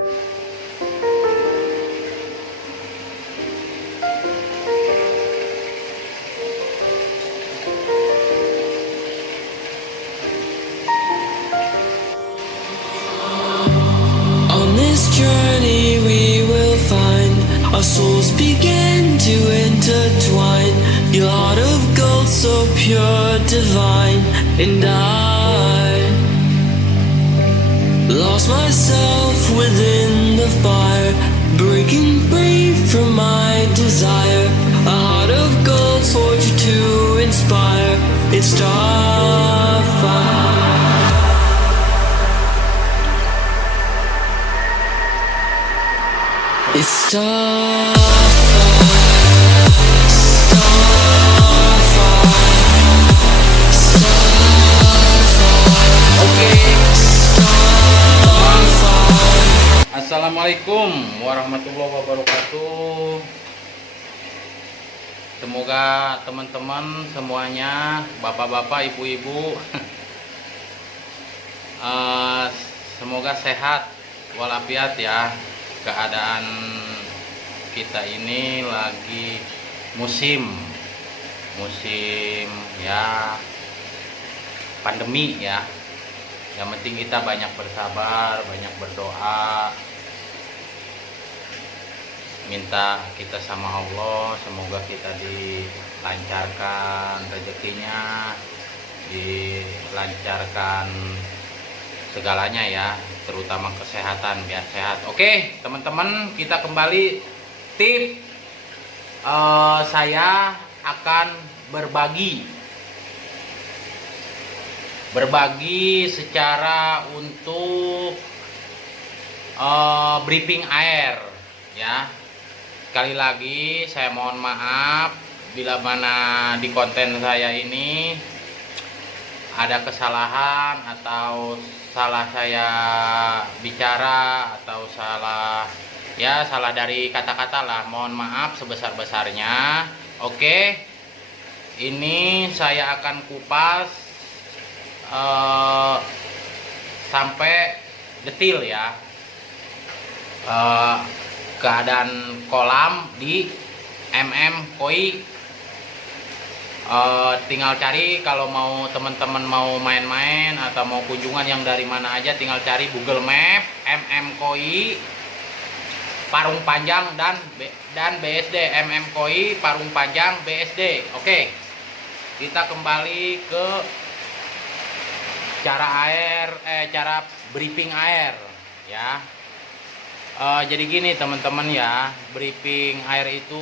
On this journey we will find our souls begin to intertwine. Your heart of gold so pure, divine, and I lost myself within the fire, breaking free from my desire. A heart of gold forged to inspire. It's starfire. It's starfire, starfire, starfire. Oke. Starfire. Assalamualaikum warahmatullahi wabarakatuh. Semoga teman-teman semuanya, bapak-bapak, ibu-ibu, semoga sehat walafiat ya. Keadaan kita ini lagi musim ya pandemi ya. Yang penting kita banyak bersabar, banyak berdoa, minta kita sama Allah, semoga kita dilancarkan rezekinya, dilancarkan segalanya ya, terutama kesehatan, biar sehat. Oke teman-teman, kita kembali tip. Saya akan berbagi secara untuk briefing air ya. Sekali lagi saya mohon maaf bila mana di konten saya ini ada kesalahan atau salah saya bicara atau salah dari kata-kata lah, mohon maaf sebesar-besarnya. Oke, ini saya akan kupas sampai detil ya, keadaan kolam di Koi. Tinggal cari, kalau mau teman-teman mau main-main atau mau kunjungan yang dari mana aja, tinggal cari Google Map Koi Parung Panjang dan BSD. Koi Parung Panjang BSD. Oke, kita kembali ke cara briefing air ya. Jadi gini teman-teman ya, briefing air itu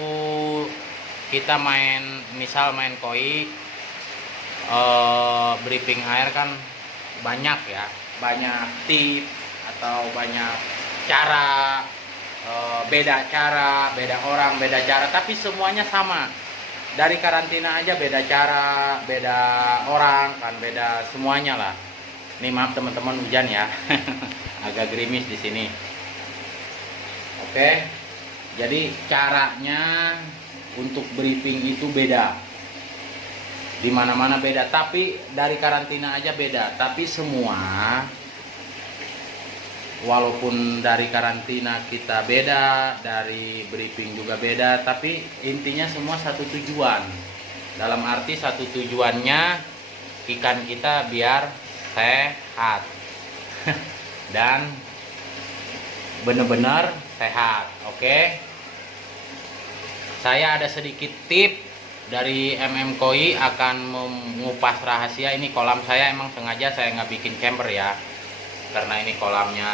kita misal main koi, briefing air kan banyak ya, banyak tip atau banyak cara, beda orang, beda cara, tapi semuanya sama. Dari karantina aja beda cara, beda orang kan, beda semuanya lah. Nih maaf teman-teman, hujan ya, agak gerimis di sini. Oke, jadi caranya untuk briefing itu beda, di mana-mana beda, tapi dari karantina aja beda. Tapi semua, walaupun dari karantina kita beda, dari briefing juga beda, tapi intinya semua satu tujuan. Dalam arti satu tujuannya, ikan kita biar sehat dan benar-benar sehat. Oke, saya ada sedikit tip dari Koi, akan mengupas rahasia. Ini kolam saya, emang sengaja saya nggak bikin chamber ya, karena ini kolamnya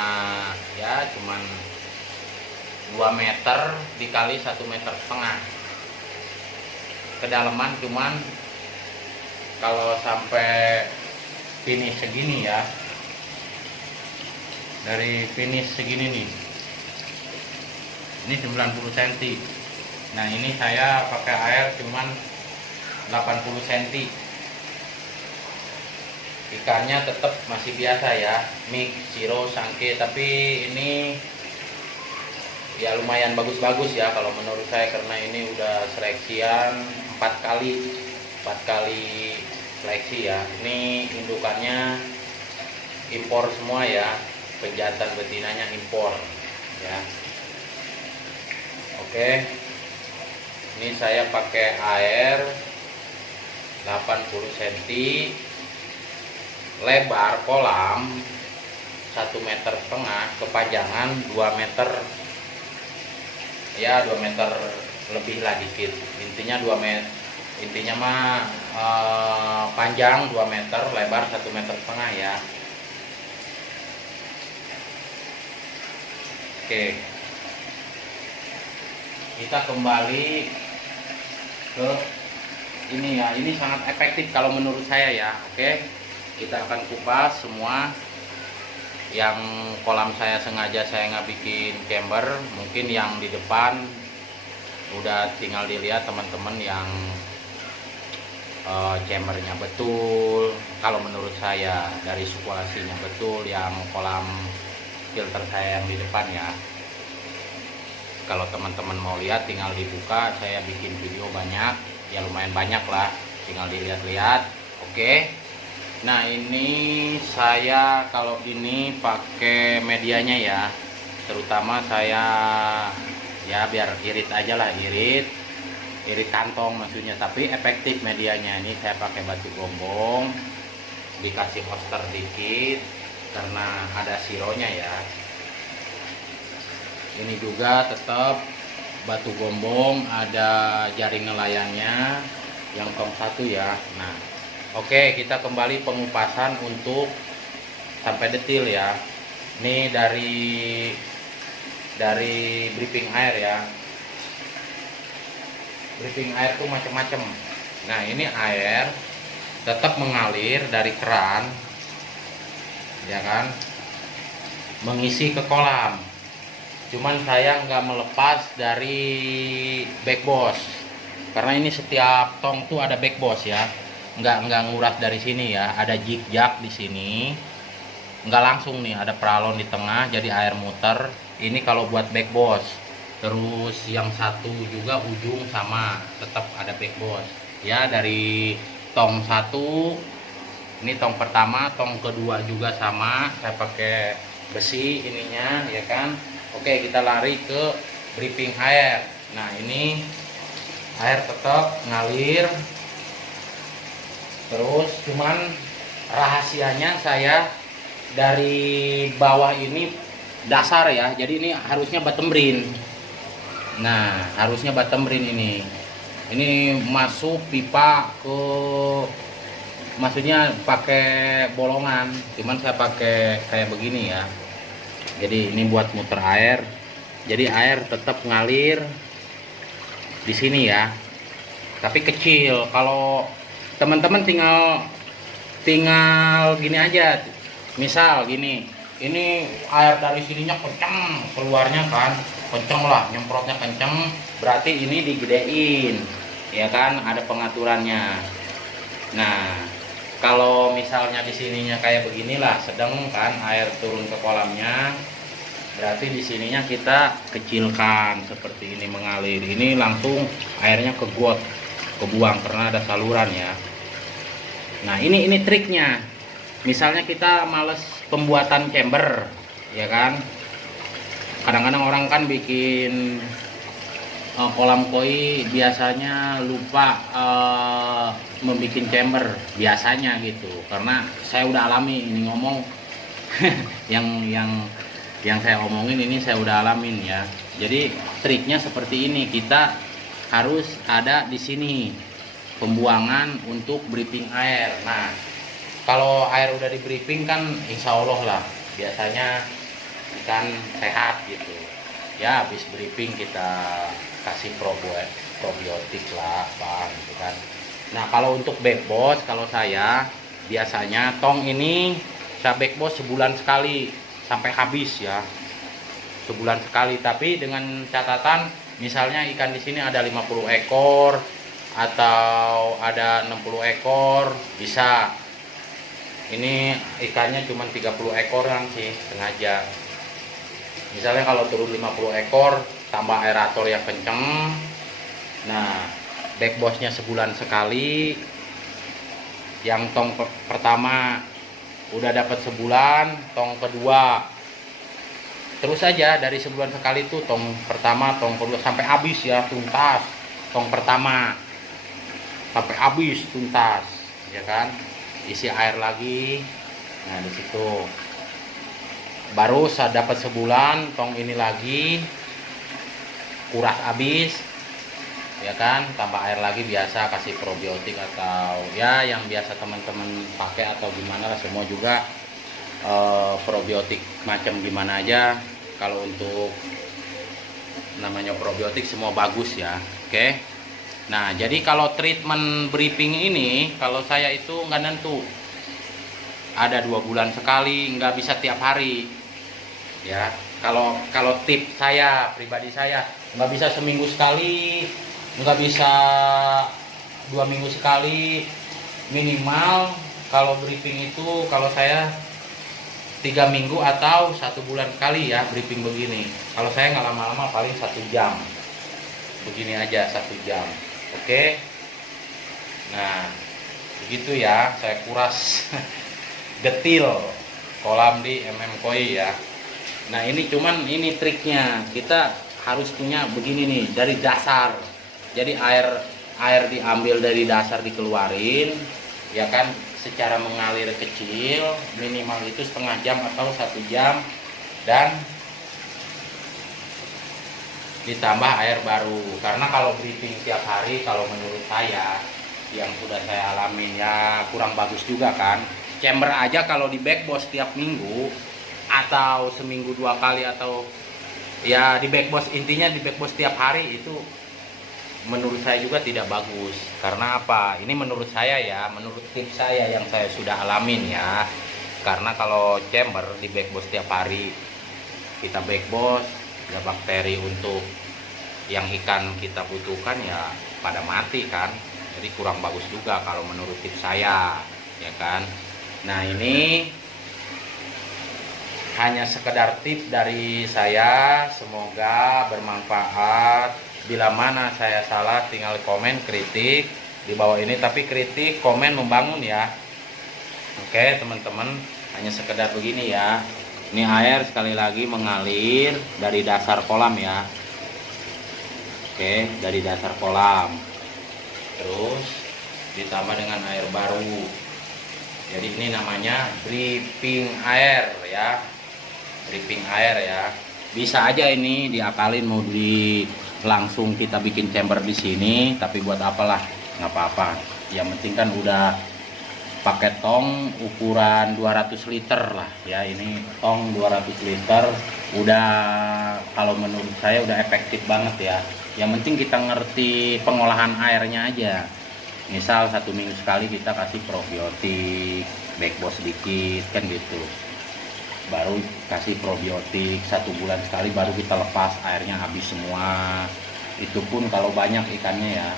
ya cuman 2 meter dikali 1,5 meter. Kedalaman cuman kalau sampai finish segini ya, dari finish segini nih, ini 90 cm. Nah ini saya pakai air cuman 80 cm. Ikannya tetap masih biasa ya, mix, siro, sangke, tapi ini ya lumayan bagus-bagus ya kalau menurut saya, karena ini udah seleksian 4 kali seleksi ya. Ini indukannya impor semua ya, penjantan betinanya impor. ya. Oke, ini saya pakai air 80 cm, lebar kolam 1,5 meter, kepanjangan 2 meter, ya 2 meter lebih lah dikit. Intinya 2 meter, intinya mah panjang 2 meter, lebar 1,5 meter ya. Oke, kita kembali ke ini ya. Ini sangat efektif kalau menurut saya ya. Oke, kita akan kupas semua. Yang kolam saya sengaja saya nggak bikin chamber, mungkin yang di depan udah tinggal dilihat teman-teman yang chambernya betul. Kalau menurut saya dari sirkulasinya betul, yang kolam filter saya yang di depan ya. Kalau teman-teman mau lihat tinggal dibuka, saya bikin video banyak, ya lumayan banyak lah, tinggal dilihat-lihat. Oke. Nah, ini saya kalau ini pakai medianya ya. Terutama saya ya biar irit aja lah, irit kantong maksudnya, tapi efektif medianya. Ini saya pakai batu gombong, dikasih holster dikit karena ada sironya ya. Ini juga tetap batu gombong, ada jaring nelayannya yang tong 1 ya. Nah, oke, kita kembali pengupasan untuk sampai detil ya. Ini dari briefing air ya. Briefing air tuh macam-macam. Nah, ini air tetap mengalir dari keran, ya kan, mengisi ke kolam. Cuman saya nggak melepas dari backboss, karena ini setiap tong tuh ada backboss ya. Nggak nguras dari sini ya, ada jig-jag di sini, nggak langsung nih, ada peralon di tengah jadi air muter. Ini kalau buat backboss. Terus yang satu juga ujung sama, tetap ada backboss ya. Dari tong 1, ini tong pertama, tong kedua juga sama, saya pakai besi ininya ya kan. Oke, kita lari ke briefing air. Nah, ini air tetap ngalir terus, cuman rahasianya saya dari bawah ini dasar ya, jadi ini harusnya bottom brain. Nah, harusnya bottom brain ini masuk pipa ke, maksudnya pakai bolongan, cuman saya pakai kayak begini ya. Jadi ini buat muter air, jadi air tetap ngalir di sini ya, tapi kecil. Kalau teman-teman tinggal gini aja, misal gini, ini air dari sininya kenceng keluarnya kan, kenceng lah, nyemprotnya kenceng, berarti ini digedein ya kan, ada pengaturannya. Nah, kalau misalnya di sininya kayak beginilah, sedang kan air turun ke kolamnya, berarti di sininya kita kecilkan seperti ini, mengalir. Ini langsung airnya ke got, kebuang karena ada saluran ya. Nah, ini triknya. Misalnya kita males pembuatan chamber, ya kan? Kadang-kadang orang kan bikin kolam koi biasanya lupa membuat chamber biasanya gitu. Karena saya udah alami ini ngomong yang saya omongin ini saya udah alamin ya. Jadi triknya seperti ini, kita harus ada di sini pembuangan untuk briefing air. Nah, kalau air udah di briefing kan insya Allah lah biasanya ikan sehat gitu ya. Habis briefing kita kasih probiotik lah apa gitu kan. Nah, kalau untuk backboss, kalau saya biasanya tong ini saya backboss sebulan sekali sampai habis ya, sebulan sekali. Tapi dengan catatan misalnya ikan di sini ada 50 ekor atau ada 60 ekor bisa. Ini ikannya cuma 30 ekoran sih sengaja. Misalnya kalau turun 50 ekor tambah aerator yang kenceng. Nah, backbossnya sebulan sekali. Yang tong pertama udah dapat sebulan, tong kedua terus aja dari sebulan sekali tuh tong pertama, tong kedua sampai habis ya, tuntas. Tong pertama sampai habis tuntas, ya kan? Isi air lagi. Nah, di situ baru saya dapat sebulan, tong ini lagi kuras habis, ya kan? Tambah air lagi, biasa kasih probiotik atau ya yang biasa teman-teman pakai atau gimana lah, semua juga probiotik macam gimana aja. Kalau untuk namanya probiotik semua bagus ya, oke. Nah, jadi kalau treatment briefing ini, kalau saya itu nggak nentu, ada 2 bulan sekali, nggak bisa tiap hari ya. Kalau tip saya pribadi, saya nggak bisa seminggu sekali, nggak bisa 2 minggu sekali, minimal kalau briefing itu kalau saya 3 minggu atau 1 bulan sekali ya briefing begini. Kalau saya nggak lama-lama, paling 1 jam begini aja, 1 jam, oke. Nah, begitu ya, saya kuras detil kolam di Koi ya. Nah, ini cuman ini triknya, kita harus punya begini nih dari dasar. Jadi air diambil dari dasar, dikeluarin ya kan, secara mengalir kecil, minimal itu setengah jam atau 1 jam, dan ditambah air baru. Karena kalau briefing tiap hari, kalau menurut saya yang sudah saya alamin ya kurang bagus juga kan. Chamber aja kalau di backboss tiap minggu atau seminggu 2 kali, atau ya di backboss, intinya di backboss tiap hari, itu menurut saya juga tidak bagus. Karena apa? Ini menurut saya ya, menurut tips saya yang saya sudah alamin ya. Karena kalau chamber di backboss tiap hari, kita backboss, ya bakteri untuk yang ikan kita butuhkan ya pada mati kan. Jadi kurang bagus juga kalau menurut tips saya, ya kan. Nah, ini hanya sekedar tips dari saya, semoga bermanfaat. Bila mana saya salah, tinggal komen, kritik di bawah ini, tapi kritik, komen membangun ya. Oke teman-teman, hanya sekedar begini ya. Ini air sekali lagi mengalir dari dasar kolam ya. Oke, dari dasar kolam, terus ditambah dengan air baru. Jadi ini namanya dripping air ya, dripping air ya. Bisa aja ini diakalin, mau langsung kita bikin chamber di sini, tapi buat apalah, nggak apa-apa. Yang penting kan udah pakai tong ukuran 200 liter lah ya. Ini tong 200 liter udah, kalau menurut saya udah efektif banget ya. Yang penting kita ngerti pengolahan airnya aja. Misal 1 minggu sekali kita kasih probiotik, backboss sedikit kan gitu, baru kasih probiotik. 1 bulan sekali baru kita lepas, airnya habis semua. Itu pun kalau banyak ikannya ya,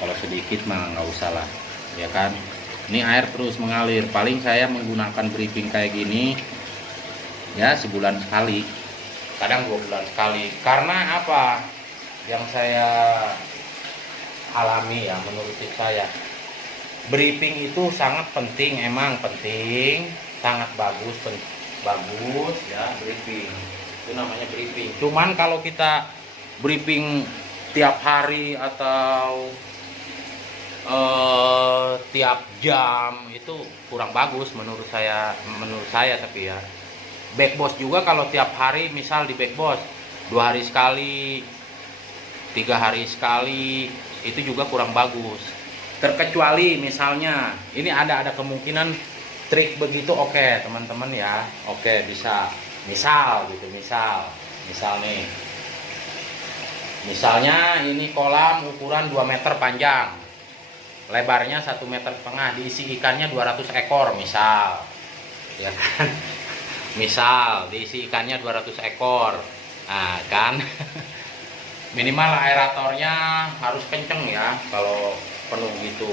kalau sedikit mah nggak usah lah ya kan. Ini air terus mengalir, paling saya menggunakan briefing kayak gini ya sebulan sekali, kadang 2 bulan sekali. Karena apa yang saya alami ya, menurut saya briefing itu sangat penting, emang penting, sangat bagus, bagus ya briefing. Itu namanya briefing. Cuman kalau kita briefing tiap hari atau tiap jam, itu kurang bagus menurut saya tapi ya. Backboss juga kalau tiap hari, misal di backboss 2 hari sekali, 3 hari sekali, itu juga kurang bagus. Terkecuali misalnya ini ada kemungkinan trik begitu, oke teman-teman ya, oke bisa. Misal gitu, misal nih, misalnya ini kolam ukuran 2 meter panjang, lebarnya 1,5 meter, diisi ikannya 200 ekor misal ya kan. Misal diisi ikannya 200 ekor, nah kan minimal aeratornya harus kenceng ya. Kalau penuh gitu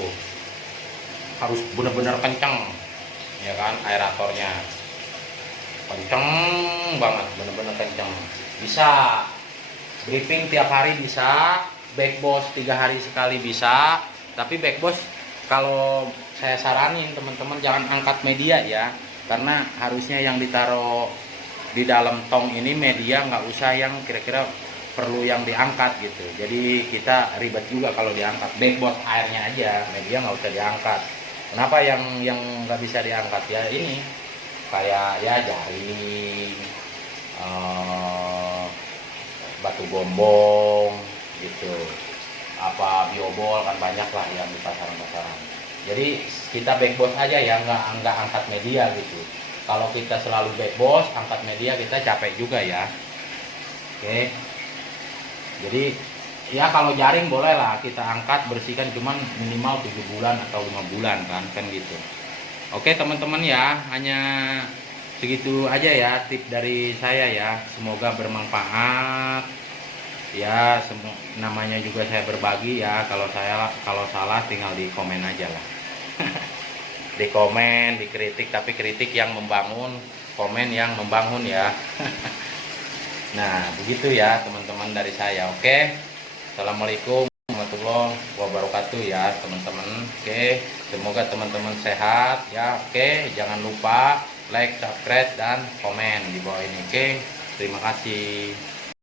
harus benar-benar kenceng ya kan, aeratornya kenceng banget, benar-benar kenceng. Bisa briefing tiap hari, bisa backboss 3 hari sekali bisa. Tapi backboss kalau saya saranin teman-teman jangan angkat media ya, karena harusnya yang ditaruh di dalam tong ini media nggak usah yang kira-kira perlu yang diangkat gitu. Jadi kita ribet juga kalau diangkat. Backboard airnya aja, media nggak usah diangkat. Kenapa yang nggak bisa diangkat ya ini kayak ya jaring, batu gombong gitu, apa biobol kan banyak lah yang di pasaran-pasaran. Jadi kita backboard aja ya, nggak angkat media gitu. Kalau kita selalu backboard angkat media kita capek juga ya. Oke. Jadi ya kalau jaring boleh lah kita angkat bersihkan, cuman minimal 7 bulan atau 5 bulan kan gitu. Oke teman-teman ya, hanya segitu aja ya tip dari saya ya. Semoga bermanfaat. Ya namanya juga saya berbagi ya. Kalau salah tinggal di komen aja lah. Di komen, dikritik, tapi kritik yang membangun, komen yang membangun ya. Nah begitu ya teman-teman dari saya. Oke, assalamualaikum warahmatullahi wabarakatuh ya teman-teman. Oke, semoga teman-teman sehat ya. Oke, jangan lupa like, subscribe, dan komen di bawah ini. Oke, terima kasih.